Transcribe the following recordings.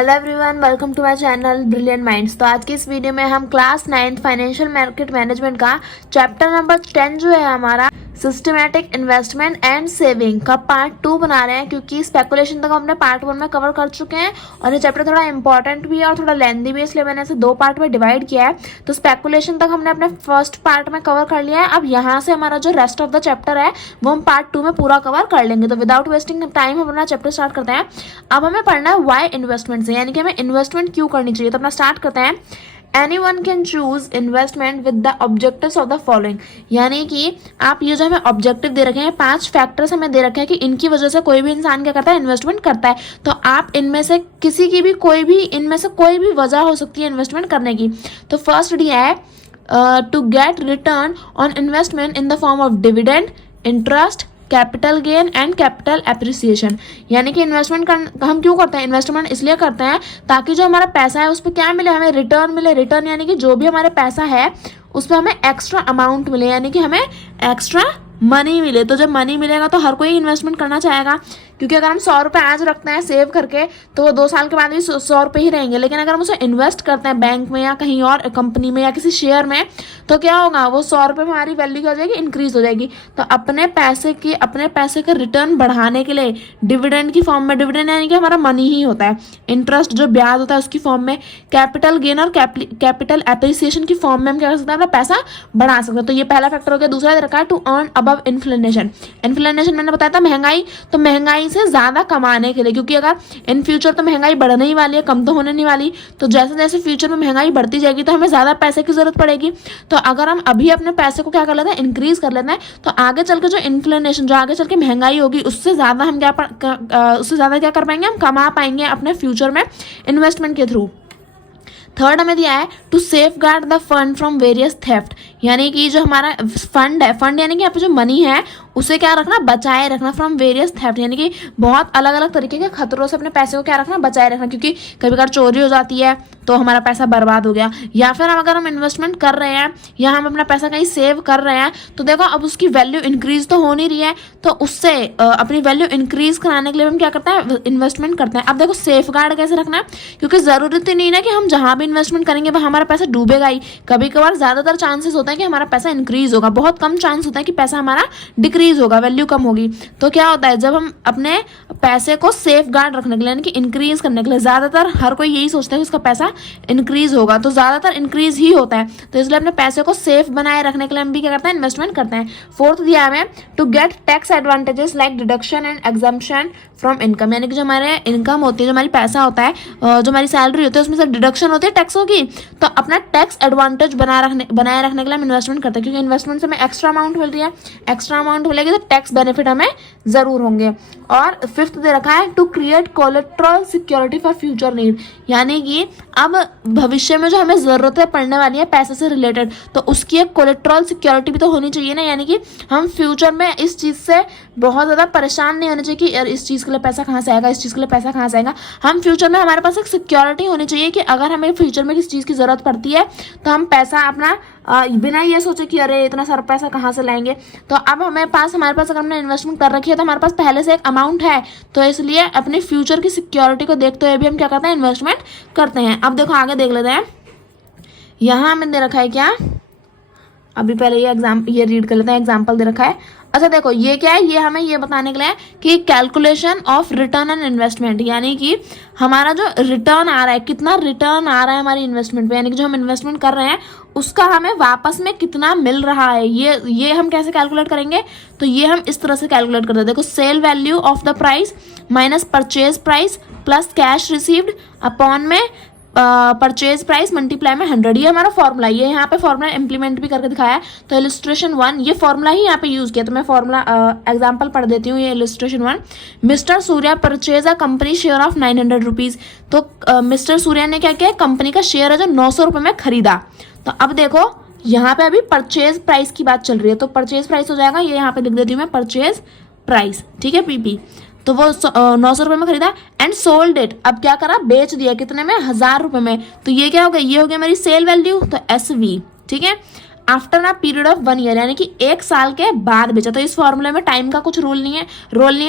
Hello everyone, welcome to my channel brilliant minds. तो आज की इस वीडियो में हम क्लास 9 फाइनेंशियल मार्केट मैनेजमेंट का चैप्टर नंबर 10 जो है हमारा सिस्टमैटिक इन्वेस्टमेंट एंड सेविंग का पार्ट 2 बना रहे हैं, क्योंकि स्पेकुलेशन तक हमने पार्ट 1 में कवर कर चुके हैं और ये चैप्टर थोड़ा इंपॉर्टेंट भी है और थोड़ा लेंदी भी है, इसलिए मैंने इसे 2 पार्ट में डिवाइड किया है। तो स्पेकुलेशन तक हमने अपने फर्स्ट पार्ट में कवर कर लिया है। अब यहाँ से हमारा जो रेस्ट ऑफ द चैप्टर है वो हम पार्ट 2 में पूरा कवर कर लेंगे। तो विदाउट वेस्टिंग टाइम हम अपना चैप्टर स्टार्ट करते हैं। अब हमें पढ़ना है वाई इन्वेस्टमेंट से, यानी कि हमें इन्वेस्टमेंट क्यों करनी चाहिए। तो अपना स्टार्ट करते हैं। Anyone can choose investment with the objectives of the following, यानी कि आप ये जो हमें ऑब्जेक्टिव दे रखे हैं, 5 फैक्टर्स हमें दे रखे हैं कि इनकी वजह से कोई भी इंसान क्या करता है, इन्वेस्टमेंट करता है। तो आप इनमें से किसी की भी इनमें से कोई भी वजह हो सकती है इन्वेस्टमेंट करने की। तो फर्स्ट डी है to get return on investment in the form of dividend, interest, capital gain and capital appreciation. यानी कि इन्वेस्टमेंट हम क्यों करते हैं, इन्वेस्टमेंट इसलिए करते हैं ताकि जो हमारा पैसा है उस पर क्या मिले, हमें रिटर्न मिले। रिटर्न यानी कि जो भी हमारे पैसा है उस पर हमें एक्स्ट्रा अमाउंट मिले, यानी कि हमें एक्स्ट्रा मनी मिले। तो जब मनी मिलेगा तो हर कोई इन्वेस्टमेंट करना चाहेगा, क्योंकि अगर हम 100 रुपये आज रखते हैं सेव करके तो वो 2 साल के बाद भी 100 रुपये ही रहेंगे। लेकिन अगर हम उसे इन्वेस्ट करते हैं बैंक में या कहीं और कंपनी में या किसी शेयर में, तो क्या होगा, वो 100 रुपये में हमारी वैल्यू क्या हो जाएगी, इंक्रीज हो जाएगी। तो अपने पैसे का रिटर्न बढ़ाने के लिए डिविडेंड की फॉर्म में, डिविडेंड यानी कि हमारा मनी ही होता है, इंटरेस्ट जो ब्याज होता है उसकी फॉर्म में, कैपिटल गेन और कैपिटल एप्रिसिएशन की फॉर्म में हम क्या कर सकते हैं, अपना पैसा बढ़ा सकते हैं। तो ये पहला फैक्टर हो गया। दूसरा दे रखा है to earn above inflation. Inflation मैंने बताया था महंगाई, तो महंगाई से ज्यादा कमाने के लिए, क्योंकि अगर इन फ्यूचर तो महंगाई बढ़ने ही वाली है, कम तो होने नहीं वाली। तो जैसे जैसे फ्यूचर में महंगाई बढ़ती जाएगी तो हमें ज्यादा पैसे की जरूरत पड़ेगी। तो अगर हम अभी अपने पैसे को क्या कर लेते हैं, इंक्रीज कर लेते हैं, तो आगे चल के जो इन्फ्लेशन, जो आगे चल के महंगाई होगी, उससे ज्यादा हम क्या कर पाएंगे, हम कमा पाएंगे अपने फ्यूचर में इन्वेस्टमेंट के थ्रू। थर्ड हमें दिया है to safeguard the fund from various theft, यानी कि जो हमारा फंड है, फंड यानी कि यहाँ पे जो मनी है उसे क्या रखना, बचाए रखना, फ्रॉम वेरियस थेफ्ट, यानी कि बहुत अलग अलग तरीके के खतरों से अपने पैसे को क्या रखना, बचाए रखना। क्योंकि कभी कभार चोरी हो जाती है तो हमारा पैसा बर्बाद हो गया, या फिर अगर हम इन्वेस्टमेंट कर रहे हैं या हम अपना पैसा कहीं सेव कर रहे हैं, तो देखो अब उसकी वैल्यू इंक्रीज तो हो नहीं रही है, तो उससे अपनी वैल्यू इंक्रीज कराने के लिए हम क्या करते हैं, इन्वेस्टमेंट करते हैं। अब देखो सेफ गार्ड कैसे रखना है, क्योंकि जरूरत ही नहीं ना कि हम जहां भी इन्वेस्टमेंट करेंगे वह हमारा पैसा डूबेगा ही। कभी कभार ज्यादातर चांसेस होता है कि हमारा पैसा इंक्रीज होगा, बहुत कम चांस होता है कि पैसा हमारा डिक्रीज होगा, वैल्यू कम होगी। तो क्या होता है, जब हम अपने पैसे को सेफ गार्ड रखने के लिए, यानी कि इंक्रीज करने के लिए, ज्यादातर हर कोई यही सोचता है कि उसका पैसा इंक्रीज होगा, तो ज्यादातर इंक्रीज ही होता है। तो इसलिए अपने पैसे को सेफ बनाए रखने के लिए हम भी क्या करते हैं, इन्वेस्टमेंट करते हैं। फोर्थ दिया हमें to get tax advantages like deduction and exemption from income, यानी कि जो हमारे इनकम होती है, जो हमारी पैसा होता है, जो हमारी सैलरी होती है, उसमें से डिडक्शन होती है टैक्सों की, तो अपना टैक्स एडवांटेज बनाए रखने के लिए हम इन्वेस्टमेंट करते हैं, क्योंकि इन्वेस्टमेंट से हमें एक्स्ट्रा अमाउंट मिल रही है, एक्स्ट्रा अमाउंट मिलेगी तो टैक्स बेनिफिट हमें जरूर होंगे। और फिफ्थ दे रखा है to create collateral security for future need, यानी कि अब भविष्य में जो हमें जरूरतें पड़ने वाली है पैसे से रिलेटेड, तो उसकी एक कोलेट्रल सिक्योरिटी भी तो होनी चाहिए ना, यानी कि हम फ्यूचर में इस चीज से बहुत ज्यादा परेशान नहीं होने चाहिए कि यार इस चीज के लिए पैसा कहाँ से आएगा, इस चीज के लिए पैसा कहाँ से आएगा। हम फ्यूचर में, हमारे पास एक सिक्योरिटी होनी चाहिए कि अगर हमें फ्यूचर में किसी चीज की जरूरत पड़ती है तो हम पैसा अपना बिना ये सोचे कि अरे इतना सारा पैसा कहाँ से लाएंगे। तो अब हमारे पास अगर हमने इन्वेस्टमेंट कर रखी है तो हमारे पास पहले से एक अमाउंट है, तो इसलिए अपने फ्यूचर की सिक्योरिटी को देखते हुए भी हम क्या करते हैं, इन्वेस्टमेंट करते हैं। अब देखो आगे देख लेते हैं, यहाँ हमें दे रखा है क्या, अभी पहले ये रीड कर लेते हैं, एग्जाम्पल दे रखा है। अच्छा देखो ये क्या है, ये हमें ये बताने के लिए कि calculation of return on investment, यानी कि हमारा जो रिटर्न आ रहा है, कितना रिटर्न आ रहा है हमारी इन्वेस्टमेंट पे, यानी कि जो हम इन्वेस्टमेंट कर रहे हैं उसका हमें वापस में कितना मिल रहा है, ये हम कैसे कैलकुलेट करेंगे। तो ये हम इस तरह से कैलकुलेट करते हैं। देखो sale value of the price minus purchase price plus cash received upon में परचेज प्राइस मल्टीप्लाई में 100, ये हमारा फॉर्मूला, ये यहाँ पे फॉर्मूला इम्प्लीमेंट भी करके दिखाया है। तो इलिस्ट्रेशन 1 ये फॉर्मूला ही यहाँ पे यूज किया, तो मैं फॉर्मूला एग्जांपल पढ़ देती हूँ। ये illustration 1, mister Surya purchase a company share of 900 rupees. तो मिस्टर सूर्या ने क्या किया, कंपनी का शेयर है जो 900 रुपये में खरीदा। तो अब देखो यहाँ पे अभी परचेज प्राइस की बात चल रही है, तो परचेज प्राइस हो जाएगा, ये यहाँ पे लिख देती हूँ मैं, परचेज प्राइस, ठीक है, पीपी। तो वो 900 रुपये में खरीदा एंड सोल्ड इट, अब क्या करा, बेच दिया, कितने में, 1000 रुपये में। तो ये क्या हो गया, ये हो गया मेरी सेल वैल्यू, तो SV, ठीक है। After a period of 1 year, यानी कि 1 साल के बाद बेचा। तो इस फॉर्मूले में टाइम का कुछ रूल नहीं है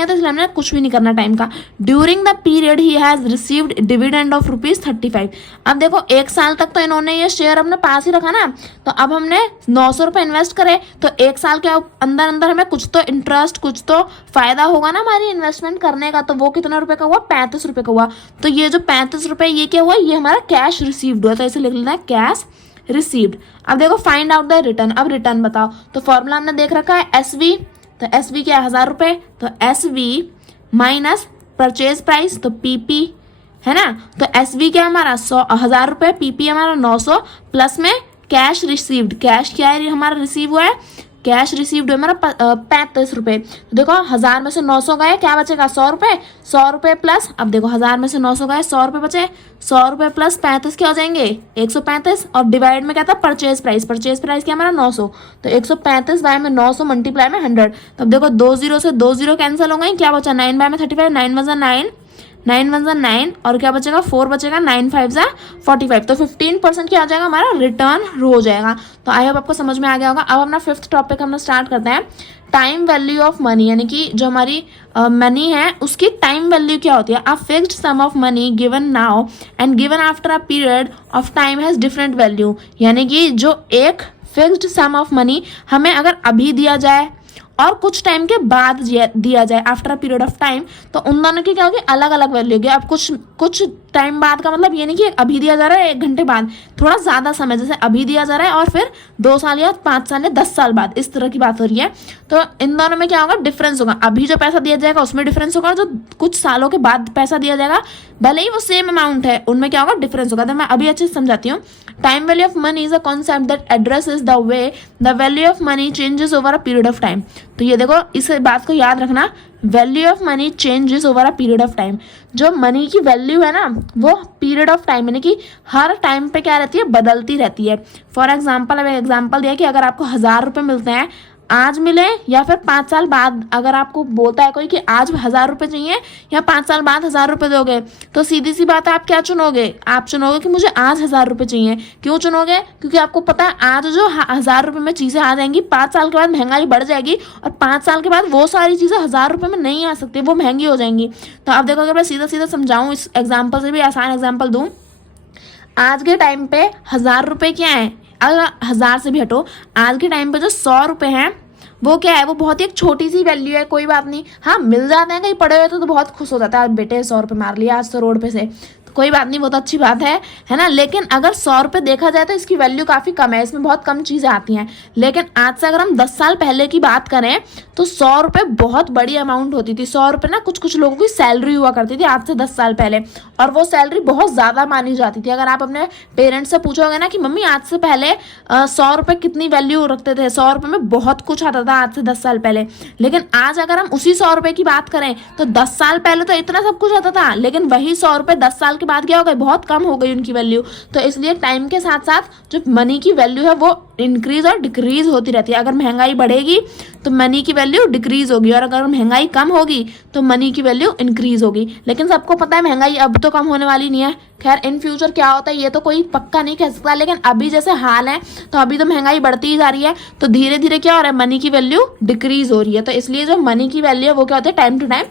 तो इसलिए हमने कुछ भी नहीं करना टाइम का। During the period he has received dividend of ₹35। अब देखो 1 साल तक तो इन्होंने ये शेयर अपने पास ही रखा ना, तो अब हमने 900 रुपये इन्वेस्ट करे तो 1 साल के अंदर अंदर हमें कुछ तो इंटरेस्ट, कुछ तो फायदा होगा ना हमारी इन्वेस्टमेंट करने का। तो वो कितना रुपए का हुआ? 35 रुपये का हुआ। तो ये जो 35 रुपये ये क्या हुआ? ये हमारा कैश रिसीव्ड हुआ, तो इसे लिख लेना है कैश रिसीव्ड। अब देखो फाइंड आउट द रिटर्न। अब रिटर्न बताओ। तो फॉर्मूला हमने देख रखा है एसवी, तो एसवी क्या है? 1000 रुपये। तो एसवी माइनस परचेज प्राइस, तो पीपी है ना। तो एसवी क्या हमारा 1000 रुपये, पीपी हमारा 900, प्लस में कैश रिसीव्ड। कैश क्या है हमारा रिसीव हुआ है? कैश रिसीव्ड है हमारा 35 रुपये। तो देखो 1000 में से 900 गए, क्या बचेगा? 100 रुपये। 100 रुपये प्लस, अब देखो 1000 में से 900 गए, 100 रुपये बचे। 100 रुपये प्लस 35 क्या हो जाएंगे? 135। और डिवाइड में क्या था? Purchase price. परचेज प्राइस क्या हमारा 900। तो 135 बाय में 900 मल्टीप्लाई में 100। तो अब देखो 2 0 से 2 0 कैंसिल हो गई, क्या बचा? 9 बाय में 35, 9 1 9, 9 1 9, और क्या बचेगा? 4 बचेगा, 9 5 45। तो 15% क्या हो जाएगा? हमारा रिटर्न हो जाएगा। तो आई होप आपको समझ में आ गया होगा। अब अपना 5th टॉपिक हम स्टार्ट करते हैं, टाइम वैल्यू ऑफ मनी, यानी कि जो हमारी मनी है उसकी टाइम वैल्यू क्या होती है। A fixed sum of money given now and given after a period of time has different value, यानी कि जो एक फिक्स्ड सम ऑफ मनी हमें अगर अभी दिया जाए और कुछ टाइम के बाद दिया जाए, after a period of time, तो उन दोनों की क्या होगी? अलग अलग वैल्यू होगी। अब कुछ टाइम बाद का मतलब ये नहीं कि अभी दिया जा रहा है 1 घंटे बाद, थोड़ा ज़्यादा समय, जैसे अभी दिया जा रहा है और फिर 2 साल या 5 साल या 10 साल बाद, इस तरह की बात हो रही है। तो इन दोनों में क्या होगा? डिफरेंस होगा। अभी जो पैसा दिया जाएगा उसमें डिफरेंस होगा, जो कुछ सालों के बाद पैसा दिया जाएगा भले ही वो सेम अमाउंट है, उनमें क्या होगा? डिफरेंस होगा। तो मैं अभी अच्छे से समझाती हूँ। Time value of money is a concept that addresses the way the value of money changes over a period of time. तो ये देखो, इस बात को याद रखना, value of money changes over a period of time. जो मनी की वैल्यू है ना, वो पीरियड ऑफ टाइम यानी कि हर टाइम पे क्या रहती है? बदलती रहती है। फॉर एग्जाम्पल, अब एग्जाम्पल दिया कि अगर आपको 1000 रुपये मिलते हैं, आज मिले या फिर 5 साल बाद, अगर आपको बोलता है कोई कि आज 1000 रुपये चाहिए या 5 साल बाद 1000 रुपये दोगे, तो सीधी सी बात है, आप क्या चुनोगे? आप चुनोगे कि मुझे आज 1000 रुपये चाहिए। क्यों चुनोगे? क्योंकि आपको पता है आज जो 1000 रुपये में चीज़ें आ जाएंगी, 5 साल के बाद महंगाई बढ़ जाएगी और 5 साल के बाद वो सारी चीज़ें 1000 रुपये में नहीं आ सकती, वो महंगी हो जाएंगी। तो आप देखो, अगर मैं सीधा सीधा समझाऊँ, इस एग्जाम्पल से भी आसान एग्जाम्पल दूँ, आज के टाइम पे 1000 रुपये क्या है? अगर 1000 से भी हटो, आज के टाइम पे जो 100 रुपये हैं वो क्या है? वो बहुत ही एक छोटी सी वैल्यू है, कोई बात नहीं। हाँ, मिल जाते हैं कहीं पड़े हुए तो बहुत खुश हो जाता है, बेटे 100 रुपये मार लिया आज तो रोड पे से, तो कोई बात नहीं, बहुत अच्छी बात है ना। लेकिन अगर 100 रुपये देखा जाए तो इसकी वैल्यू काफ़ी कम है, इसमें बहुत कम चीज़ें आती हैं। लेकिन आज से अगर हम 10 साल पहले की बात करें तो 100 रुपये बहुत बड़ी अमाउंट होती थी। 100 रुपये ना कुछ लोगों की सैलरी हुआ करती थी आज से 10 साल पहले, और वो सैलरी बहुत ज़्यादा मानी जाती थी। अगर आप अपने पेरेंट्स से पूछोगे ना कि मम्मी आज से पहले 100 रुपये कितनी वैल्यू रखते थे, 100 रुपये में बहुत कुछ आता था आज से 10 साल पहले। लेकिन आज अगर हम उसी 100 रुपये की बात करें तो 10 साल पहले तो इतना सब कुछ आता था, लेकिन वही 100 रुपये 10 साल के बाद क्या हो गए? बहुत कम हो गई उनकी वैल्यू। तो इसलिए टाइम के साथ साथ जो मनी की वैल्यू है वो इंक्रीज और डिक्रीज होती रहती है। अगर महंगाई बढ़ेगी तो मनी की वैल्यू डिक्रीज होगी, और अगर महंगाई कम होगी तो मनी की वैल्यू इंक्रीज होगी। लेकिन सबको पता है महंगाई अब तो कम होने वाली नहीं है। खैर, इन फ्यूचर क्या होता है ये तो कोई पक्का नहीं कह सकता, लेकिन अभी जैसे हाल है तो अभी तो महंगाई बढ़ती ही जा रही है। तो धीरे धीरे क्या हो रहा है? मनी की वैल्यू डिक्रीज हो रही है। तो इसलिए जो मनी की वैल्यू है वो क्या होती है? टाइम टू टाइम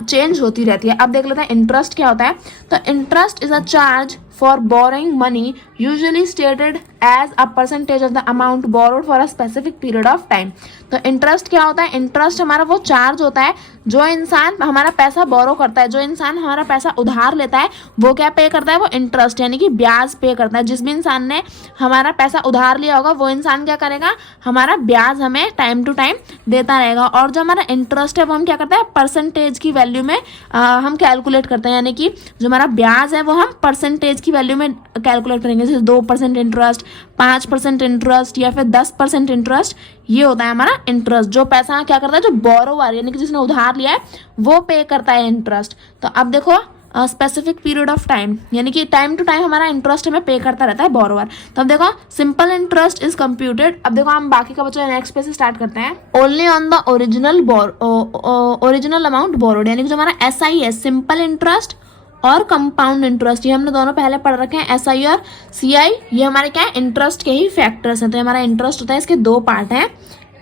चेंज होती रहती है। अब देख लेते हैं इंटरेस्ट क्या होता है। तो interest is a charge for borrowing money usually stated as a percentage of the amount borrowed for a specific period of time। तो इंटरेस्ट क्या होता है? इंटरेस्ट हमारा वो चार्ज होता है जो इंसान हमारा पैसा बोरो करता है, जो इंसान हमारा पैसा उधार लेता है वो क्या पे करता है? वो इंटरेस्ट यानी कि ब्याज पे करता है। जिस भी इंसान ने हमारा पैसा उधार लिया होगा वो इंसान क्या करेगा? हमारा ब्याज हमें टाइम टू टाइम देता रहेगा। और जो हमारा इंटरेस्ट है वो हम क्या करते हैं? परसेंटेज की वैल्यू में हम कैलकुलेट करते हैं, यानी कि जो हमारा ब्याज है वो हम परसेंटेज की वैल्यू में कैलकुलेट करेंगे, जैसे 2% इंटरेस्ट, 5% इंटरेस्ट या फिर 10% इंटरेस्ट। ये होता है हमारा इंटरेस्ट। जो पैसा क्या करता है? जो बोरोवर यानी कि जिसने उधार लिया है वो पे करता है इंटरेस्ट। तो अब देखो स्पेसिफिक पीरियड ऑफ टाइम, यानी कि टाइम टू टाइम हमारा इंटरेस्ट हमें पे करता रहता है बोरोवर। तो अब देखो सिंपल इंटरेस्ट इज कंप्यूटेड। अब देखो हम बाकी का बच्चों नेक्स्ट पे से स्टार्ट करते हैं। Only on the original amount borrowed, यानी कि जो हमारा SI है, सिंपल इंटरेस्ट और कंपाउंड इंटरेस्ट, ये हमने दोनों पहले पढ़ रखे हैं, SI और CI, ये हमारे क्या है इंटरेस्ट के ही फैक्टर्स हैं। तो हमारा इंटरेस्ट होता है, इसके दो पार्ट हैं,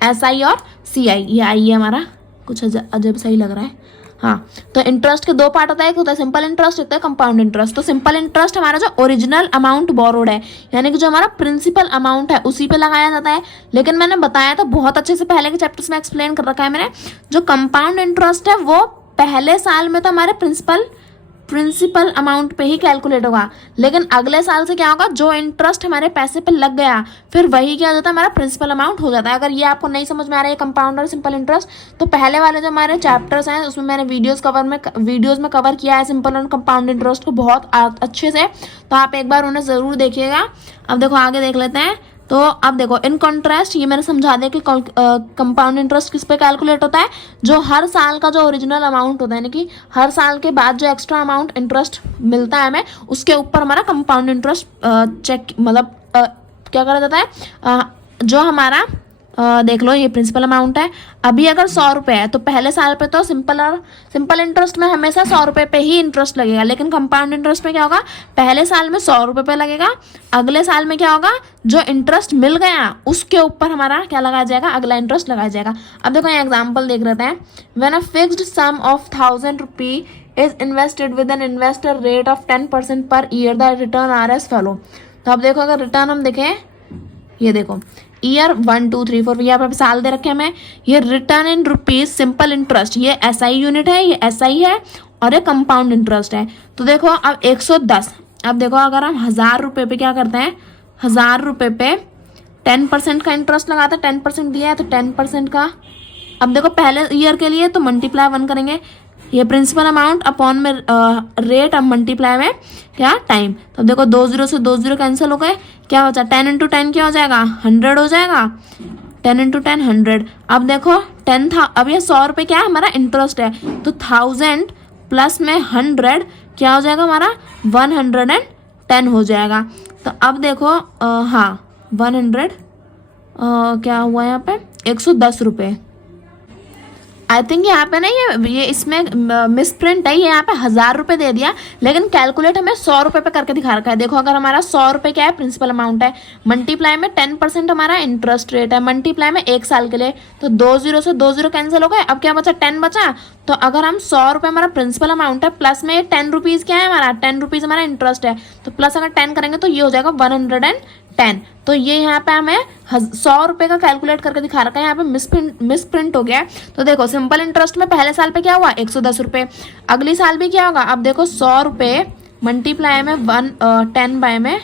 SI और CI। ये आई है हमारा, कुछ अजब सही लग रहा है, हाँ। तो इंटरेस्ट के दो पार्ट होता है, एक होता है सिंपल इंटरेस्ट, होता है कंपाउंड इंटरेस्ट। तो सिंपल इंटरेस्ट हमारा जो ओरिजिनल अमाउंट बोरोड है, यानी कि जो हमारा प्रिंसिपल अमाउंट है उसी पे लगाया जाता है। लेकिन मैंने बताया था बहुत अच्छे से, पहले के चैप्टर्स में एक्सप्लेन कर रखा है मैंने, जो कंपाउंड इंटरेस्ट है वो पहले साल में तो हमारे प्रिंसिपल अमाउंट पे ही कैलकुलेट होगा, लेकिन अगले साल से क्या होगा, जो इंटरेस्ट हमारे पैसे पे लग गया फिर वही क्या हो जाता है, हमारा प्रिंसिपल अमाउंट हो जाता है। अगर ये आपको नहीं समझ में आ रहा है कंपाउंड और सिंपल इंटरेस्ट, तो पहले वाले जो हमारे चैप्टर्स हैं उसमें मैंने वीडियोस में कवर किया है सिंपल और कंपाउंड इंटरेस्ट को बहुत अच्छे से, तो आप एक बार उन्हें ज़रूर देखिएगा। अब देखो आगे देख लेते हैं। तो अब देखो इन कॉन्ट्रास्ट ये मैंने समझा दिया कि कंपाउंड इंटरेस्ट किस पे कैलकुलेट होता है, जो हर साल का जो ओरिजिनल अमाउंट होता है, यानी कि हर साल के बाद जो एक्स्ट्रा अमाउंट इंटरेस्ट मिलता है हमें, उसके ऊपर हमारा कंपाउंड इंटरेस्ट चेक मतलब क्या करा जाता है, जो हमारा देख लो ये प्रिंसिपल अमाउंट है। अभी अगर 100 रुपये है तो पहले साल पे तो सिंपल इंटरेस्ट में हमेशा 100 रुपये पे ही इंटरेस्ट लगेगा, लेकिन कंपाउंड इंटरेस्ट में क्या होगा, पहले साल में 100 रुपये पे लगेगा, अगले साल में क्या होगा, जो इंटरेस्ट मिल गया उसके ऊपर हमारा क्या लगाया जाएगा, अगला इंटरेस्ट लगाया जाएगा। अब देखो ये एग्जाम्पल देख रहे हैं, when a fixed sum of 1000 rupee is invested with an investor rate of 10% per year, the return are as follow. तो अब देखो अगर रिटर्न हम देखें, ये देखो ईयर 1 2 3 4, यहाँ पर साल दे रखे हमें, ये return in rupees simple interest, ये SI यूनिट है, ये SI है और ये कंपाउंड इंटरेस्ट है। तो देखो अब 110, अब देखो अगर हम 1000 रुपये पे क्या करते हैं, 1000 रुपये पे 10% का इंटरेस्ट लगाते हैं, 10% दिया है तो 10% का, अब देखो पहले ईयर के लिए तो मल्टीप्लाई 1 करेंगे, ये प्रिंसिपल अमाउंट अपॉन में रेट, अब मल्टीप्लाई में क्या टाइम। तो देखो 2 0 से 2 0 कैंसिल हो गए, क्या हो जाए 10 × 10 क्या हो जाएगा, 100 हो जाएगा, 10 × 10 100। अब देखो 10 था, अब ये 100 रुपये क्या है हमारा इंटरेस्ट है, तो 1000 प्लस में 100 क्या हो जाएगा हमारा 110 हो जाएगा। तो अब देखो हाँ 100 क्या हुआ यहाँ पे 110 रुपये। आई थिंक यहाँ पे ना ये इसमें मिसप्रिंट है, ये यहाँ पे 1000 रुपये दे दिया, लेकिन कैलकुलेट हमें 100 रुपये पे करके दिखा रखा है। देखो अगर हमारा 100 रुपये क्या है प्रिंसिपल अमाउंट है, मल्टीप्लाई में 10% हमारा इंटरेस्ट रेट है, मल्टीप्लाई में 1 साल के लिए, तो 2 0 से 2 0 कैंसिल हो गए, अब क्या बचा 10 बचा। तो अगर हम 100 रुपये हमारा प्रिंसिपल अमाउंट है, प्लस में 10 रुपीज़ क्या है हमारा 10 रुपीज़ हमारा इंटरेस्ट है, तो प्लस अगर 10 करेंगे तो ये हो जाएगा 110। तो ये यहाँ पे हमें 100 रुपये का कैलकुलेट करके दिखा रखा है, यहाँ पे मिसप्रिंट हो गया है। तो देखो सिंपल इंटरेस्ट में पहले साल पे क्या हुआ 110 रुपये, अगली साल भी क्या होगा, अब देखो 100 रुपये मल्टीप्लाई में 10 बाय में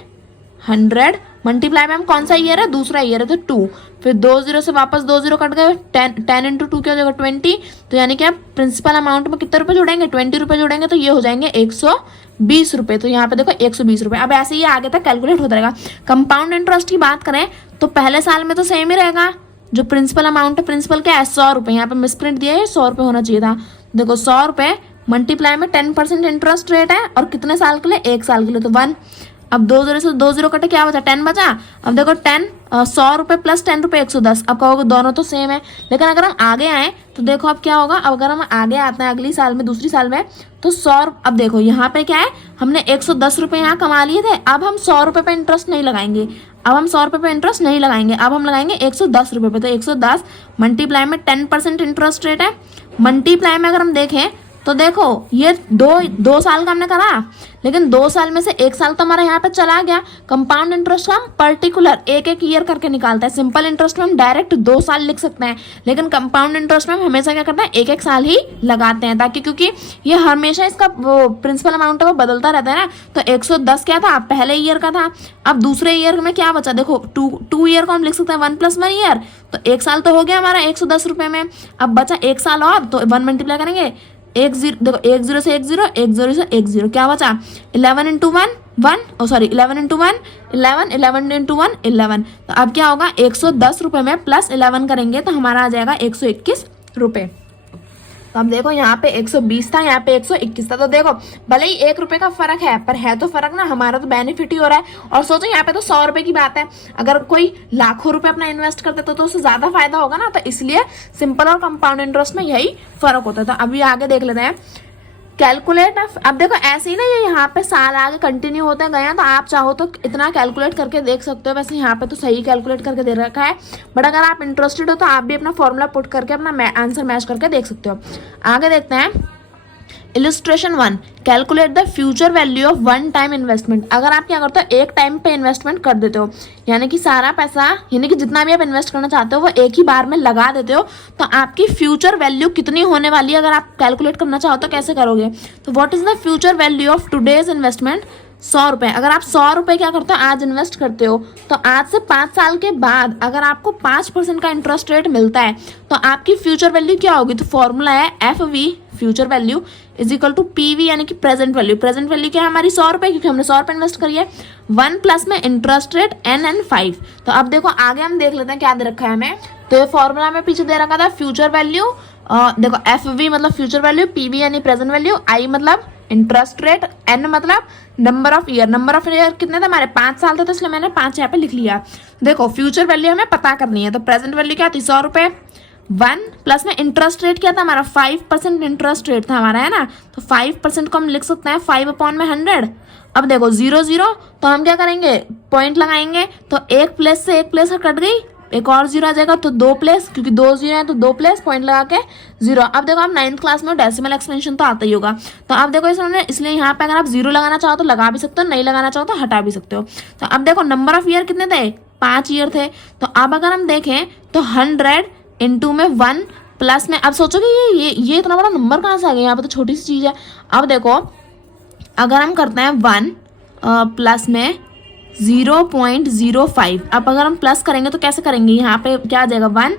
100, मल्टीप्लाई में हम कौन सा ईयर है, दूसरा ईयर है तो 2, फिर 2 0 से वापस 2 0 कट गए, 10 × 2 क्या हो जाएगा 20। तो यानी कि आप प्रिंसिपल अमाउंट में कितने रुपए जोड़ेंगे 20 रुपये जोड़ेंगे, तो ये हो जाएंगे 120 रुपये। तो यहाँ पे देखो 120 रुपये। अब ऐसे ही आगे तक कैलकुलेट होता रहेगा। कंपाउंड इंटरेस्ट की बात करें तो पहले साल में तो सेम ही रहेगा, जो प्रिंसिपल अमाउंट है, प्रिंसिपल क्या है 100 रुपये, यहाँ पे मिसप्रिंट दिया है 100 रुपये होना चाहिए था। देखो 100 रुपये मल्टीप्लाई में 10% इंटरेस्ट रेट है, और कितने साल के लिए 1 साल के लिए, तो 1। अब 2 0 से 2 0 कटे क्या बचा 10 बचा। अब देखो 10 100 रुपये प्लस 10 रुपये 110। अब कहोगे दोनों तो सेम है, लेकिन अगर हम आगे आए तो देखो अब क्या होगा। अब अगर हम आगे आते हैं अगली साल में, दूसरी साल में, तो 100, अब देखो यहाँ पे क्या है, हमने 110 रुपये यहाँ कमा लिए थे, अब हम 100 रुपये पे इंटरेस्ट नहीं लगाएंगे, अब हम 100 रुपये पे इंटरेस्ट नहीं लगाएंगे, अब हम लगाएंगे 110 रुपये पे। तो 110 मल्टीप्लाई में 10% इंटरेस्ट रेट है, मल्टीप्लाई में अगर हम देखें तो देखो ये दो साल का हमने करा, लेकिन 2 साल में से 1 साल तो हमारा यहाँ पे चला गया। कंपाउंड इंटरेस्ट का हम पर्टिकुलर एक ईयर करके निकालते हैं। सिंपल इंटरेस्ट में हम डायरेक्ट 2 साल लिख सकते हैं, लेकिन कंपाउंड इंटरेस्ट में हम हमेशा क्या करते हैं 1 साल ही लगाते हैं, ताकि क्योंकि ये हमेशा इसका वो प्रिंसिपल अमाउंट है वो बदलता रहता है ना। तो 110 क्या था पहले ईयर का था, अब दूसरे ईयर में क्या बचा, देखो 2 ईयर को हम लिख सकते हैं 1 + 1 ईयर, तो 1 साल तो हो गया हमारा 110 रुपये में। अब बचा 1 साल और, तो 1 मल्टीप्लाई करेंगे 1 0, देखो 1 0 से 1 0, 1 0 से 1 0 क्या बचा 11 × 1 1, 11 × 1 11, 11 × 1 11। तो अब क्या होगा 110 रुपये में प्लस 11 करेंगे तो हमारा आ जाएगा 121 रुपये। तो अब देखो यहाँ पे 120 था, यहाँ पे 121 था। तो देखो भले ही 1 रुपये का फर्क है, पर है तो फर्क ना, हमारा तो बेनिफिट ही हो रहा है। और सोचो यहाँ पे तो 100 रुपये की बात है, अगर कोई लाखों रुपए अपना इन्वेस्ट करता तो उससे ज्यादा फायदा होगा ना। तो इसलिए सिंपल और कंपाउंड इंटरेस्ट में यही फर्क होता है। तो अभी आगे देख लेते हैं कैलकुलेट। अब देखो ऐसे ही ना, ये यहाँ पे साल आगे कंटिन्यू होते गए हैं, तो आप चाहो तो इतना कैलकुलेट करके देख सकते हो। वैसे यहाँ पे तो सही कैलकुलेट करके दे रखा है, बट अगर आप इंटरेस्टेड हो तो आप भी अपना फॉर्मूला पुट करके अपना आंसर मैच करके देख सकते हो। आगे देखते हैं illustration 1, calculate the future value of one time investment. अगर आप क्या करते हो, एक टाइम पे इन्वेस्टमेंट कर देते हो, यानी कि सारा पैसा, यानी कि जितना भी आप इन्वेस्ट करना चाहते हो वो एक ही बार में लगा देते हो, तो आपकी फ्यूचर वैल्यू कितनी होने वाली है अगर आप कैलकुलेट करना चाहो तो कैसे करोगे। तो what is the future value of today's investment, 100 रुपये। अगर आप 100 रुपये क्या करते हो, आज इन्वेस्ट करते हो, तो आज से 5 साल के बाद अगर आपको 5% का इंटरेस्ट रेट मिलता है तो आपकी फ्यूचर वैल्यू क्या होगी। तो फॉर्मूला है FV future value is equal to PV यानी कि प्रेजेंट वैल्यू। प्रेजेंट वैल्यू क्या है हमारी 100 रुपये, क्योंकि हमने 100 रुपये इन्वेस्ट करी है, 1 प्लस में इंटरेस्ट रेट N5। तो अब देखो आगे हम देख लेते हैं क्या दे रखा है हमें। तो ये फॉर्मूला में पीछे दे रखा था फ्यूचर वैल्यू, देखो FV मतलब फ्यूचर वैल्यू, PV यानी प्रेजेंट वैल्यू, I मतलब इंटरेस्ट रेट, N मतलब number of year. Number of year कितने थे हमारे, 5 साल थे, तो इसलिए मैंने 5 यहाँ पे लिख लिया। देखो फ्यूचर वैल्यू हमें पता करनी है, तो प्रेजेंट वैल्यू क्या थी 100 रुपये, 1 प्लस में इंटरेस्ट रेट क्या था हमारा 5% इंटरेस्ट रेट था हमारा, है ना। तो 5% को हम लिख सकते हैं 5/100। अब देखो 0 0, तो हम क्या करेंगे, पॉइंट लगाएंगे, तो एक प्लेस से एक प्लेस कट गई, एक और 0 आ जाएगा, तो 2 प्लेस, क्योंकि 2 0 है तो 2 प्लेस, पॉइंट लगा के 0। अब देखो आप 9th क्लास में डेसिमल एक्सपेंशन तो आता ही होगा, तो अब देखो इसलिए यहाँ पे अगर आप 0 लगाना चाहो तो लगा भी सकते हो, नहीं लगाना चाहो तो हटा भी सकते हो। तो अब देखो नंबर ऑफ ईयर कितने थे, 5 ईयर थे। तो अब अगर हम देखें तो 100 इंटू में 1 प्लस में, अब सोचो कि ये इतना बड़ा नंबर कहाँ से आ गया, यहाँ पे तो छोटी सी चीज़ है। अब देखो अगर हम करते हैं 1 प्लस में 0.05, अब अगर हम प्लस करेंगे तो कैसे करेंगे, यहाँ पे क्या आ जाएगा 1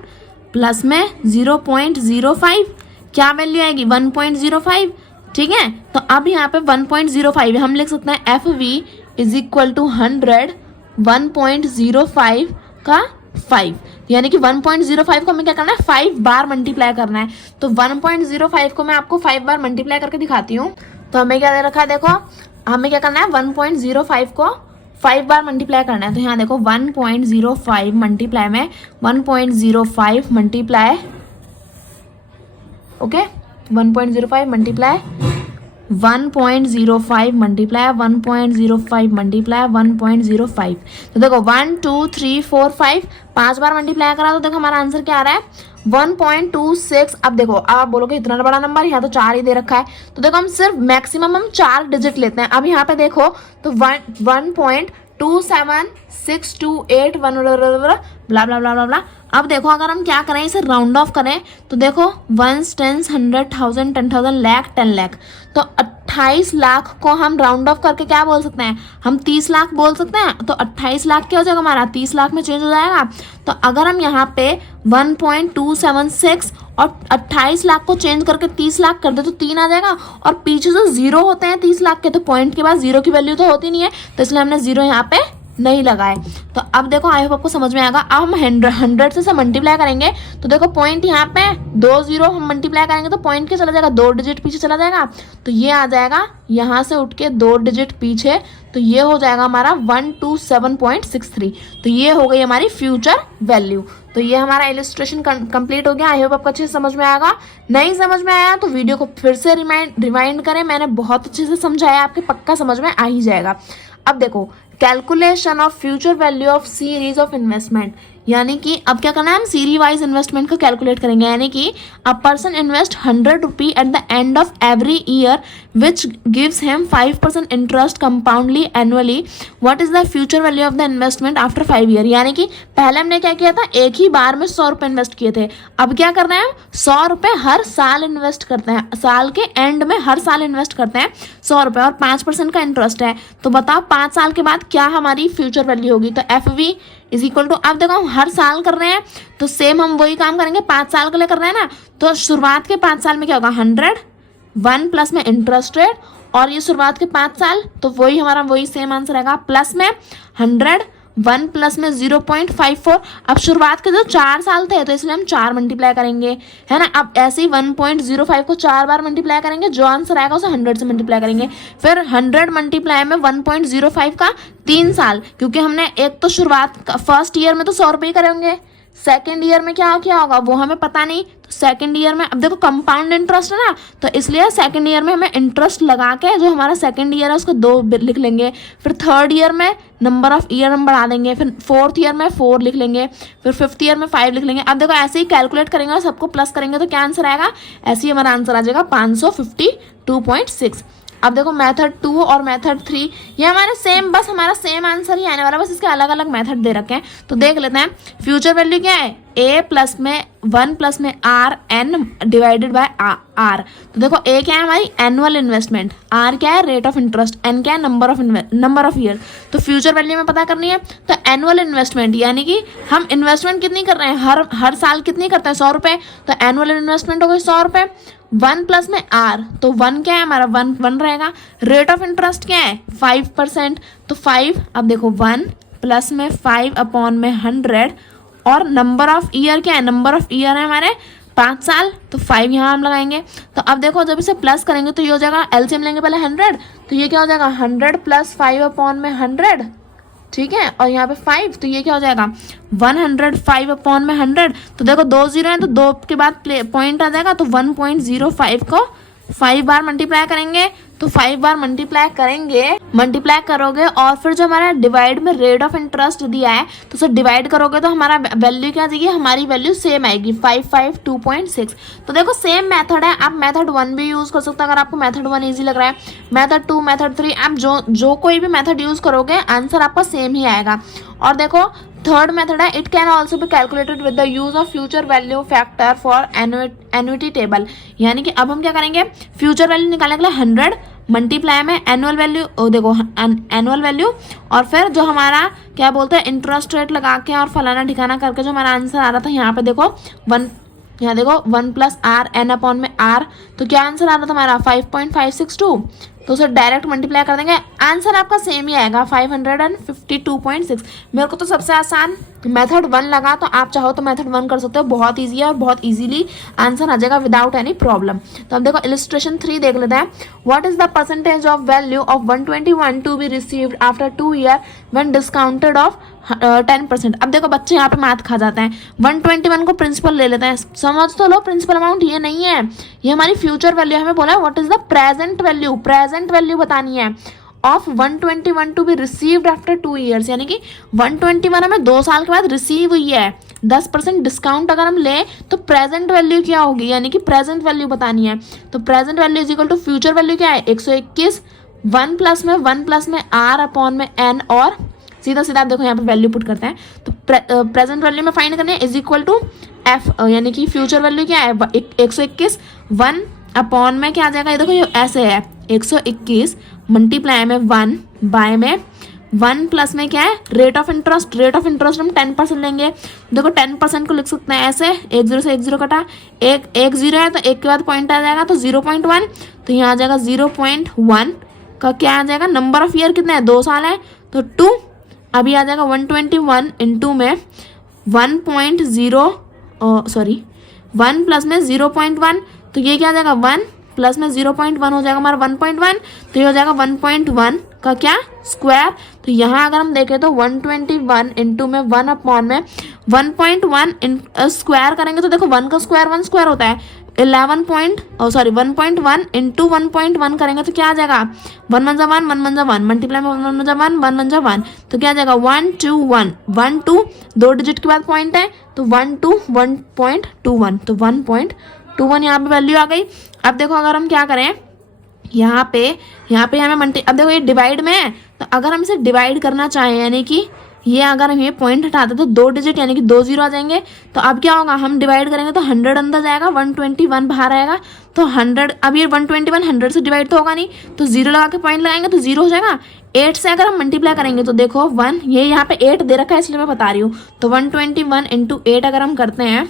प्लस में 0.05, क्या वैल्यू आएगी 1.05, ठीक है। तो अब यहाँ पे 1.05 हम लिख सकते हैं FV इज इक्वल टू 100 1.05 का 5, यानी कि 1.05 को हमें क्या करना है 5 बार मल्टीप्लाई करना है। तो 1.05 को मैं आपको 5 बार मल्टीप्लाई करके दिखाती हूँ। तो हमें क्या दे रखा है, देखो हमें क्या करना है 1.05 को 5 बार मल्टीप्लाई करना है। तो यहाँ देखो 1.05 मल्टीप्लाई में 1.05 multiply, okay 1.05 multiply 1.05 multiply 1.05 multiply 1.05। तो देखो 1 2 3 4 5, 5 बार मल्टीप्लाई करा तो देखो हमारा आंसर क्या आ रहा है 1.26। अब देखो आप बोलोगे इतना बड़ा नंबर, यहाँ तो 4 ही दे रखा है, तो देखो हम सिर्फ मैक्सिमम हम 4 डिजिट लेते हैं। अब यहाँ पे देखो तो 1.27628 ब्ला ब्ला ब्ला ब्ला। अब देखो अगर हम क्या करें, इसे राउंड ऑफ करें तो देखो 1 10 100 1000 10,000 लाख 10 लाख, तो 28 लाख को हम राउंड ऑफ करके क्या बोल सकते हैं, हम 30 लाख बोल सकते हैं। तो 28 लाख क्या हो जाएगा हमारा 30 लाख में चेंज हो जाएगा। तो अगर हम यहाँ पे 1.276 और 28 लाख को चेंज करके 30 लाख कर दे तो 3 आ जाएगा, और पीछे जो 0 होते हैं 30 लाख के, तो पॉइंट के बाद 0 की वैल्यू तो होती नहीं है, तो इसलिए हमने 0 यहाँ पे नहीं लगाए। तो अब देखो आई होप आपको समझ में आएगा। अब हम 100 से मल्टीप्लाई करेंगे तो देखो पॉइंट यहाँ पे 2 0 हम मल्टीप्लाई करेंगे तो पॉइंट क्या चला जाएगा, 2 डिजिट पीछे चला जाएगा, तो ये आ जाएगा यहाँ से उठ के 2 डिजिट पीछे, तो ये हो जाएगा हमारा 127.63। तो ये हो गई हमारी फ्यूचर वैल्यू। तो ये हमारा इलस्ट्रेशन कंप्लीट हो गया। आई होप आपको अच्छे से समझ में आएगा। नहीं समझ में आया तो वीडियो को फिर से रिवाइंड करें, मैंने बहुत अच्छे से समझाया, आपके पक्का समझ में आ ही जाएगा। अब देखो calculation of future value of series of investment, यानी कि अब क्या करना है, हम सीरीज वाइज इन्वेस्टमेंट को कैलकुलेट करेंगे। यानी कि a person invest 100 rupee at the end of every year which gives him 5% interest compoundly annually, what is the future value of the investment after 5 year. यानी कि पहले हमने क्या किया था, एक ही बार में 100 रुपये इन्वेस्ट किए थे, अब क्या करना है 100 रुपये हर साल इन्वेस्ट करते हैं, साल के एंड में हर साल इन्वेस्ट करते हैं 100 रुपये, और 5% का इंटरेस्ट है। तो बताओ 5 साल के बाद क्या हमारी फ्यूचर वैल्यू होगी। तो FV इज इक्वल टू, अब देखो हम हर साल कर रहे हैं तो सेम हम वही काम करेंगे, 5 साल के लिए कर रहे हैं ना, तो शुरुआत के 5 साल में क्या होगा 100 1 प्लस में इंटरेस्ट रेट, और ये शुरुआत के 5 साल तो वही हमारा वही सेम आंसर आएगा, प्लस में 100 1 प्लस में 0.54। अब शुरुआत के जो 4 साल थे तो इसलिए हम 4 मल्टीप्लाई करेंगे, है ना। अब ऐसे ही 1.05 को 4 बार मल्टीप्लाई करेंगे, जो आंसर आएगा उसे 100 से मल्टीप्लाई करेंगे, फिर 100 मल्टीप्लाई में 1.05 का 3 साल, क्योंकि हमने एक तो शुरुआत फर्स्ट ईयर में तो 100 रुपये ही करेंगे, सेकेंड ईयर में क्या होगा वो हमें पता नहीं। तो सेकेंड ईयर में अब देखो कंपाउंड इंटरेस्ट है ना, तो इसलिए सेकेंड ईयर में हमें इंटरेस्ट लगा के जो हमारा सेकेंड ईयर है उसको 2 लिख लेंगे। फिर थर्ड ईयर में नंबर ऑफ ईयर हम बढ़ा देंगे। फिर फोर्थ ईयर में 4 लिख लेंगे। फिर फिफ्थ ईयर में 5 लिख लेंगे। अब देखो ऐसे ही कैलकुलेट करेंगे और सबको प्लस करेंगे तो क्या आंसर आएगा, ऐसे ही हमारा आंसर आ जाएगा 552.6। अब देखो मेथड 2 और मेथड 3 ये हमारे सेम, बस हमारा सेम आंसर ही आने वाला, बस इसके अलग अलग मेथड दे रखे हैं। तो देख लेते हैं। फ्यूचर वैल्यू क्या है, a प्लस में 1 प्लस में r n divided by r। तो देखो a क्या है हमारी एनुअल इन्वेस्टमेंट, r क्या है रेट ऑफ इंटरेस्ट, n क्या है नंबर ऑफ ईयर। तो फ्यूचर वैल्यू में पता करनी है। तो एनुअल इन्वेस्टमेंट यानी कि हम इन्वेस्टमेंट कितनी कर रहे हैं, हर साल कितनी करते हैं, 100 रुपये। तो एनुअल इन्वेस्टमेंट हो गई 100 रुपये। 1 प्लस में r, तो 1 क्या है हमारा 1 रहेगा। रेट ऑफ इंटरेस्ट क्या है 5%, तो 5। अब देखो 1 प्लस में 5 अपॉन में 100 और नंबर ऑफ ईयर क्या है, नंबर ऑफ ईयर है हमारे 5 साल, तो 5 यहाँ हम लगाएंगे। तो अब देखो जब इसे प्लस करेंगे तो ये हो जाएगा, एलसीएम लेंगे पहले 100, तो ये क्या हो जाएगा 100 प्लस 5 अपॉन में 100, ठीक है। और यहाँ पे 5, तो ये क्या हो जाएगा 105 अपॉन में 100। तो देखो 2 जीरो है तो 2 के बाद पॉइंट आ जाएगा, तो 1.05 को 5 बार मल्टीप्लाई करेंगे। तो 5 बार मल्टीप्लाई करोगे और फिर जो हमारा डिवाइड में रेट ऑफ इंटरेस्ट दिया है तो उसे डिवाइड करोगे तो हमारा वैल्यू क्या आएगी, हमारी वैल्यू सेम आएगी 552.6। तो देखो सेम मेथड है, आप मेथड 1 भी यूज कर सकते हो अगर आपको मेथड 1 इजी लग रहा है। मेथड 2 मेथड 3 आप जो कोई भी मेथड यूज करोगे आंसर आपका सेम ही आएगा। और देखो थर्ड मेथड है, it can also be calculated with the use of future value factor for annuity table. यानी कि अब हम क्या करेंगे, फ्यूचर वैल्यू निकालने के लिए 100 मल्टीप्लाई में एनुअल वैल्यू, देखो एनुअल वैल्यू और फिर जो हमारा क्या बोलते हैं इंटरेस्ट रेट लगा के और फलाना ठिकाना करके जो हमारा आंसर आ रहा था, यहाँ पे देखो 1 प्लस r n अपॉन में r, तो क्या आंसर आ रहा था हमारा 5.562। तो उसे डायरेक्ट मल्टीप्लाई कर देंगे, आंसर आपका सेम ही आएगा 552.6। मेरे को तो सबसे आसान मेथड 1 लगा, तो आप चाहो तो मेथड 1 कर सकते हो, बहुत इजी है और बहुत इजीली आंसर आ जाएगा विदाउट एनी प्रॉब्लम। तो अब देखो इलस्ट्रेशन 3 देख लेते हैं। What is the percentage of value of 121 to be received after 2 year when discounted of 10%। अब देखो बच्चे यहाँ पे मैथ खा जाते हैं, 121 को प्रिंसिपल ले लेते हैं, समझ तो लो प्रिंसिपल अमाउंट ये नहीं है, ये हमारी फ्यूचर वैल्यू। हमें बोला है what is the present value बतानी है of 121 to be received after 2 years. यानी कि 121 हमें 2 साल के बाद रिसीव हुई है, 10% डिस्काउंट अगर हम ले तो प्रेजेंट वैल्यू क्या होगी, यानी कि प्रेजेंट वैल्यू बतानी है। तो present value is equal to future value क्या है 121, 1 प्लस में r अपॉन में n, और सीधा आप देखो यहाँ पे वैल्यू पुट करते हैं। तो प्रेजेंट वैल्यू में फाइंड करनी है इज इक्वल टू f, यानी कि फ्यूचर वैल्यू क्या है 121, 1 अपॉन में क्या आ जाएगा, ये देखो ये ऐसे है 121 मल्टीप्लाई में 1 बाय में 1 प्लस में क्या है रेट ऑफ इंटरेस्ट हम 10% लेंगे। देखो 10% को लिख सकते हैं ऐसे, 1 0 से 1 0 कटा, एक 0 है तो 1 के बाद पॉइंट आ जाएगा तो 0.1, तो यहाँ आ जाएगा 0.1 का क्या आ जाएगा, नंबर ऑफ ईयर कितने हैं 2 साल है तो 2। अभी आ जाएगा 121 इंटू में 1 प्लस में 0.1, तो ये क्या आ जाएगा 1 प्लस में 0.1 हो जाएगा हमारा 1.1, तो ये हो जाएगा 1.1 का क्या स्क्वायर। तो यहाँ अगर हम देखें तो 121 इंटू में 1 अपॉन में 1.1 स्क्वायर करेंगे तो देखो 1 का स्क्वायर 1 स्क्वायर होता है, 1.1 इंटू 1.1 करेंगे तो क्या आ जाएगा 1 1 1 मल्टीप्लाई में 1 1 1, तो क्या आ जाएगा 1 2 1 2, 2 डिजिट के बाद पॉइंट है तो 1 2 1.21, तो 1.21 यहाँ पे वैल्यू आ गई। अब देखो अगर हम क्या करें यहाँ पे हमें अब देखो ये डिवाइड में है, तो अगर हम इसे डिवाइड करना चाहें यानी कि ये अगर हम ये पॉइंट हटाते तो 2 डिजिट यानी कि 2 0 आ जाएंगे। तो अब क्या होगा, हम डिवाइड करेंगे तो 100 अंदर जाएगा, 121 बाहर आएगा, तो 100, अब ये 121 100 से डिवाइड तो होगा नहीं, तो 0 लगा के पॉइंट लगाएंगे तो 0 हो जाएगा। 8 से अगर हम मल्टीप्लाई करेंगे तो देखो 1, ये यहाँ पे 8 दे रखा है इसलिए मैं बता रही हूँ, तो 121 इंटू 8 अगर हम करते हैं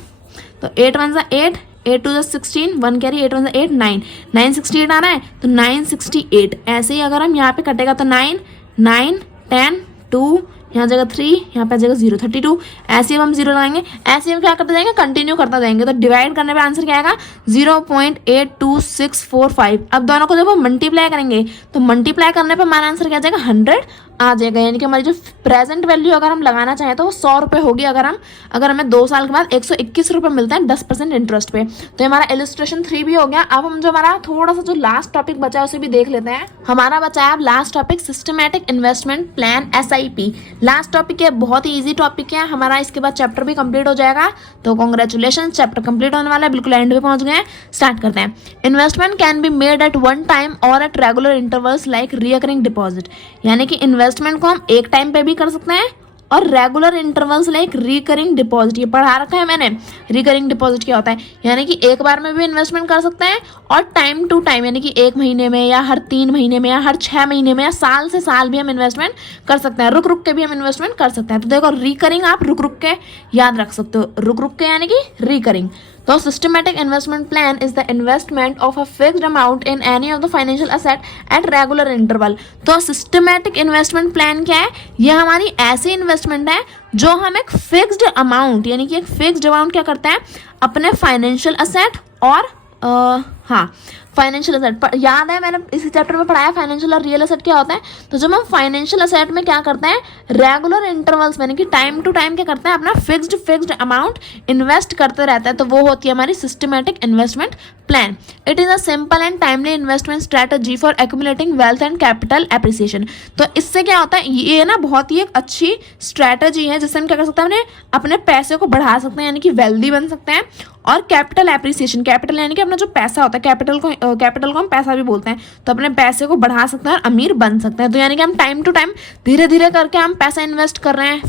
तो 8 1 8, 8 2 16, 1 कैरी 8 1 8 9, 968 आ रहा है तो 968। ऐसे ही अगर हम यहाँ पे कटेगा तो 9 9 10 2, यहाँ जगह 3, यहाँ पे जगह 0 32, ऐसे हम 0 लगाएंगे, ऐसे हम क्या करते जाएंगे कंटिन्यू करता जाएंगे। तो डिवाइड करने पे आंसर क्या आएगा 0.82645। अब दोनों को जब हम मल्टीप्लाई करेंगे तो मल्टीप्लाई करने पे हमारा आंसर क्या आ जाएगा 100 आ जाएगा। यानी कि हमारी जो प्रेजेंट वैल्यू अगर हम लगाना चाहें तो वो 100 रुपये होगी, अगर हमें 2 साल के बाद 121 रुपये मिलता है 10% इंटरेस्ट पे। तो हमारा इलस्ट्रेशन 3 भी हो गया। अब हम जो हमारा थोड़ा सा जो लास्ट टॉपिक बचा है उसे भी देख लेते हैं। हमारा बचा है अब last topic systematic investment plan SIP। Last topic है, बहुत ही ईजी टॉपिक है हमारा, इसके बाद चैप्टर भी कंप्लीट हो जाएगा। तो कॉन्ग्रेचुलेशन, चैप्टर कंप्लीट होने वाला है, बिल्कुल एंड पे पहुंच गए हैं। स्टार्ट करते हैं। Investment can be made at one time और at regular intervals like recurring deposit. यानी कि इन्वेस्टमेंट को हम एक टाइम पे भी कर सकते हैं और regular intervals like recurring deposit, ये पढ़ा रखा है मैंने। रिकरिंग डिपॉजिट क्या होता है, यानी कि एक बार में भी इन्वेस्टमेंट कर सकते हैं और टाइम टू टाइम, यानी कि 1 महीने में या हर 3 महीने में या हर 6 महीने में या साल से साल भी हम इन्वेस्टमेंट कर सकते हैं। रुक रुक के भी हम इन्वेस्टमेंट कर सकते हैं। तो देखो रिकरिंग आप रुक रुक के याद रख सकते हो, रुक रुक के यानी कि रिकरिंग। तो systematic investment plan is the investment of a fixed amount in any of the financial asset at regular interval. तो सिस्टमैटिक इन्वेस्टमेंट प्लान क्या है, यह हमारी ऐसी इन्वेस्टमेंट है जो हम एक फिक्स्ड अमाउंट, यानी कि एक फिक्स्ड अमाउंट क्या करते हैं अपने फाइनेंशियल एसेट और फाइनेंशियल एसेट। याद है मैंने इसी चैप्टर में पढ़ाया फाइनेंशियल और रियल एसेट क्या होता है। तो जब हम फाइनेंशियल एसेट में क्या करते हैं रेगुलर इंटरवल्स में, यानी कि टाइम टू टाइम क्या करते हैं अपना फिक्स्ड अमाउंट इन्वेस्ट करते रहते हैं, तो वो होती है हमारी systematic investment plan. It is a simple and timely investment strategy for accumulating wealth and capital appreciation. तो इससे क्या होता है, ये ना बहुत ही एक अच्छी स्ट्रेटजी है जिससे हम क्या कर सकते हैं अपने पैसे को बढ़ा सकते हैं, यानी कि वेल्दी बन सकते हैं। और कैपिटल एप्रिसिएशन, कैपिटल यानी कि अपना जो पैसा होता है, कैपिटल को हम पैसा भी बोलते हैं, तो अपने पैसे को बढ़ा सकते हैं और अमीर बन सकते हैं। तो यानी कि हम टाइम टू टाइम धीरे धीरे करके हम पैसा इन्वेस्ट कर रहे हैं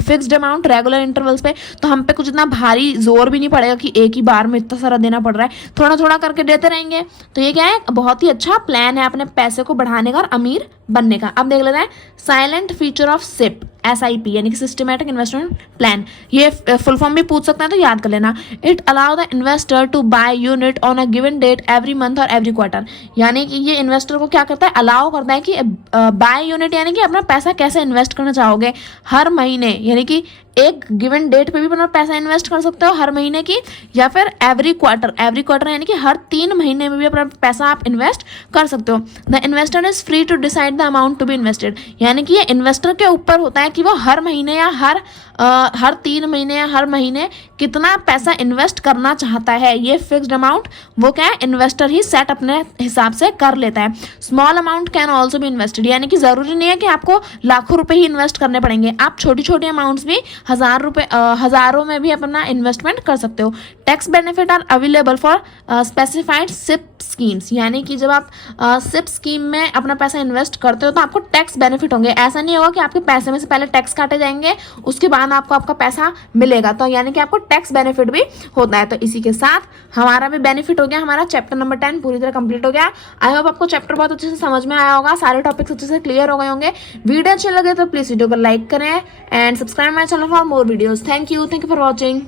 फिक्स्ड अमाउंट रेगुलर इंटरवल्स पे, तो हम पे कुछ इतना भारी जोर भी नहीं पड़ेगा कि एक ही बार में इतना सारा देना पड़ रहा है, थोड़ा थोड़ा करके देते रहेंगे। तो ये क्या है, बहुत ही अच्छा प्लान है अपने पैसे को बढ़ाने का और अमीर बनने का। अब देख लेते हैं silent feature of SIP SIP यानी कि सिस्टमैटिक इन्वेस्टमेंट प्लान। ये फुल फॉर्म भी पूछ सकते हैं तो याद कर लेना। It allow the investor to buy unit on a given date every month और एवरी क्वार्टर। यानी कि ये इन्वेस्टर को क्या करता है, अलाउ करता है कि बाय यूनिट यानी कि अपना पैसा कैसे इन्वेस्ट करना चाहोगे हर महीने, यानी कि एक गिवन डेट पे भी अपना पैसा इन्वेस्ट कर सकते हो हर महीने की, या फिर एवरी क्वार्टर यानी कि हर 3 महीने में भी अपना पैसा आप इन्वेस्ट कर सकते हो। The investor is free to decide the amount to be invested. यानी कि ये इन्वेस्टर के ऊपर होता है कि वो हर महीने या हर 3 महीने या हर महीने कितना पैसा इन्वेस्ट करना चाहता है। ये फिक्स्ड अमाउंट वो क्या है, इन्वेस्टर ही सेट अपने हिसाब से कर लेता है। स्मॉल अमाउंट कैन ऑल्सो भी इन्वेस्टेड, यानी कि जरूरी नहीं है कि आपको लाखों रुपए ही इन्वेस्ट करने पड़ेंगे, आप छोटी छोटी अमाउंट्स भी हजारों में भी अपना इन्वेस्टमेंट कर सकते हो। Tax benefit are available for specified SIP schemes. यानी कि जब आप SIP स्कीम में अपना पैसा इन्वेस्ट करते हो तो आपको टैक्स बेनिफिट होंगे। ऐसा नहीं होगा कि आपके पैसे में से पहले टैक्स काटे जाएंगे उसके बाद आपको आपका पैसा मिलेगा, तो यानी कि आपको टैक्स बेनिफिट भी होता है। तो इसी के साथ हमारा भी बेनिफिट हो गया, हमारा चैप्टर नंबर 10 पूरी तरह कंप्लीट हो गया। आई होप आपको चैप्टर बहुत अच्छे से समझ में आया होगा, सारे टॉपिक्स अच्छे से क्लियर हो गए होंगे। वीडियो अच्छे लगे तो प्लीज वीडियो को लाइक करें and subscribe my channel for more videos. Thank you for watching.